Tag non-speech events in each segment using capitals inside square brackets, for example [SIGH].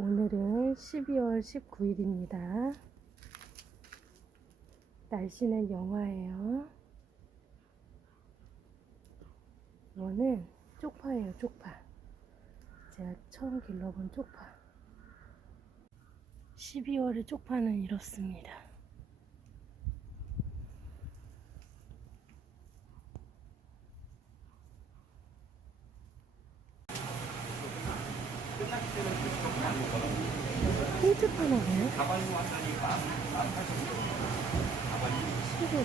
오늘은 12월 19일입니다. 날씨는 영하예요. 이거는 쪽파예요, 쪽파. 제가 처음 길러본 쪽파. 12월의 쪽파는 이렇습니다. 파나요? 시골.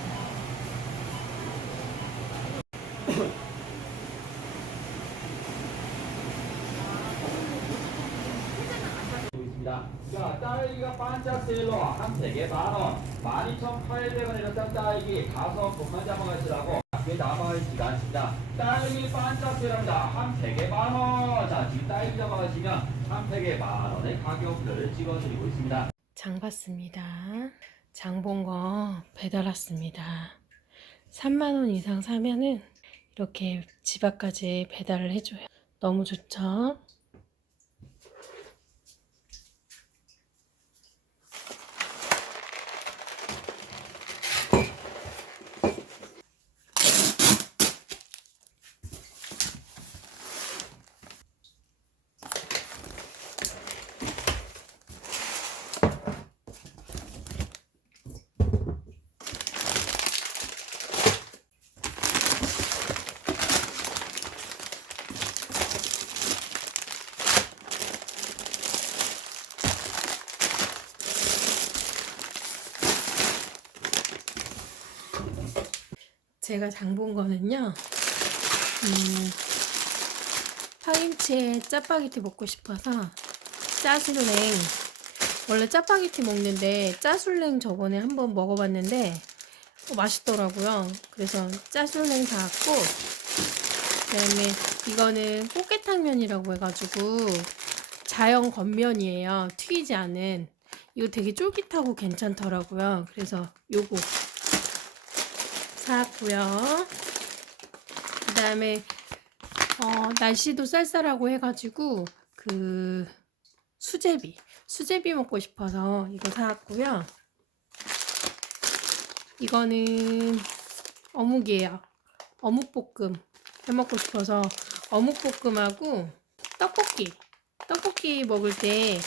있습니다. 자, 딸기가 반짝 세일로 한 3개 만원, 12,800원이라는 딸기 다섯 분만 잡아가시라고 시간 않습니다. 딸기 반짝 세일합니다. 한 팩에 3팩에 만 원의 가격을 찍어드리고 있습니다. 장 봤습니다. 장 본 거 배달 왔습니다. 3만 원 이상 사면은 이렇게 집 앞까지 배달을 해줘요. 너무 좋죠? 제가 장 본 거는요. 음, 파김치에 짜파게티 먹고 싶어서 짜술랭 원래 짜파게티 먹는데 짜술랭 저번에 한번 먹어봤는데 어, 맛있더라고요. 그래서 짜술랭 사왔고 그다음에 이거는 꽃게탕면이라고 해가지고 자연 겉면이에요. 튀기지 않은 이거 되게 쫄깃하고 괜찮더라고요. 그래서 요거 사왔고요. 그 다음에 어, 날씨도 쌀쌀하고 해가지고 그 수제비 수제비 먹고 싶어서 이거 사왔고요. 이거는 어묵이에요. 어묵볶음 해 먹고 싶어서 어묵볶음하고 떡볶이 떡볶이 먹을 때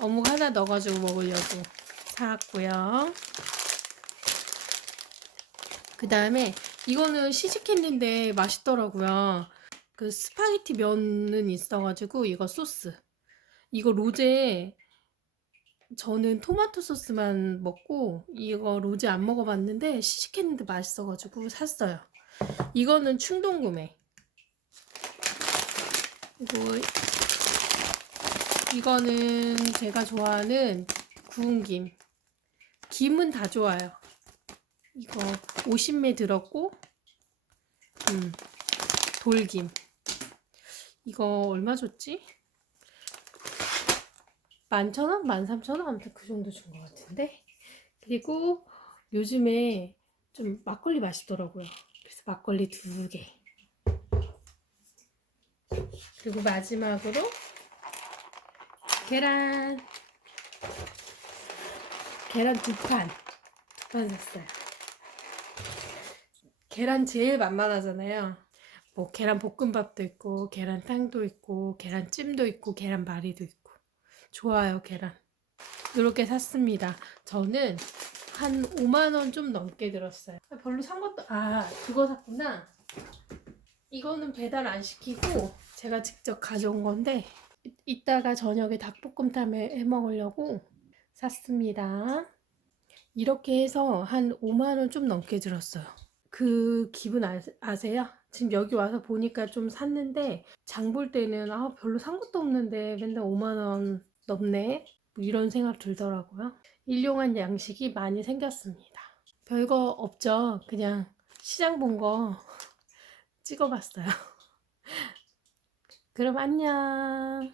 어묵 하나 넣어가지고 먹으려고 사왔고요. 그 다음에 이거는 시식했는데 맛있더라고요. 그 스파게티 면은 있어가지고 이거 소스. 이거 로제 저는 토마토 소스만 먹고 이거 로제 안 먹어봤는데 시식했는데 맛있어가지고 샀어요. 이거는 충동 구매. 그리고 이거는 제가 좋아하는 구운 김. 김은 다 좋아요. 이거 50매 들었고, 음, 돌김. 이거 얼마 줬지? 11,000원? 13,000원? 아무튼 그 정도 준 것 같은데. 그리고 요즘에 좀 막걸리 맛있더라고요. 그래서 막걸리 두 개. 그리고 마지막으로 계란. 계란 두 판. 두 판 샀어요. 계란 제일 만만하잖아요. 뭐 계란 볶음밥도 있고 계란탕도 있고 계란찜도 있고 계란말이도 있고 좋아요 계란. 이렇게 샀습니다. 저는 한 5만 원 좀 넘게 들었어요. 아, 별로 산 것도 아 그거 샀구나. 이거는 배달 안 시키고 제가 직접 가져온 건데 이- 이따가 저녁에 닭볶음탕 해해 먹으려고 샀습니다. 이렇게 해서 한 5만 원 좀 넘게 들었어요. 그 기분 아, 아세요? 지금 여기 와서 보니까 좀 샀는데 장 볼 때는 아 별로 산 것도 없는데 맨날 5만 원 넘네 뭐 이런 생각 들더라고요. 일용한 양식이 많이 생겼습니다. 별거 없죠. 그냥 시장 본 거 [LAUGHS] 찍어봤어요. [LAUGHS] 그럼 안녕.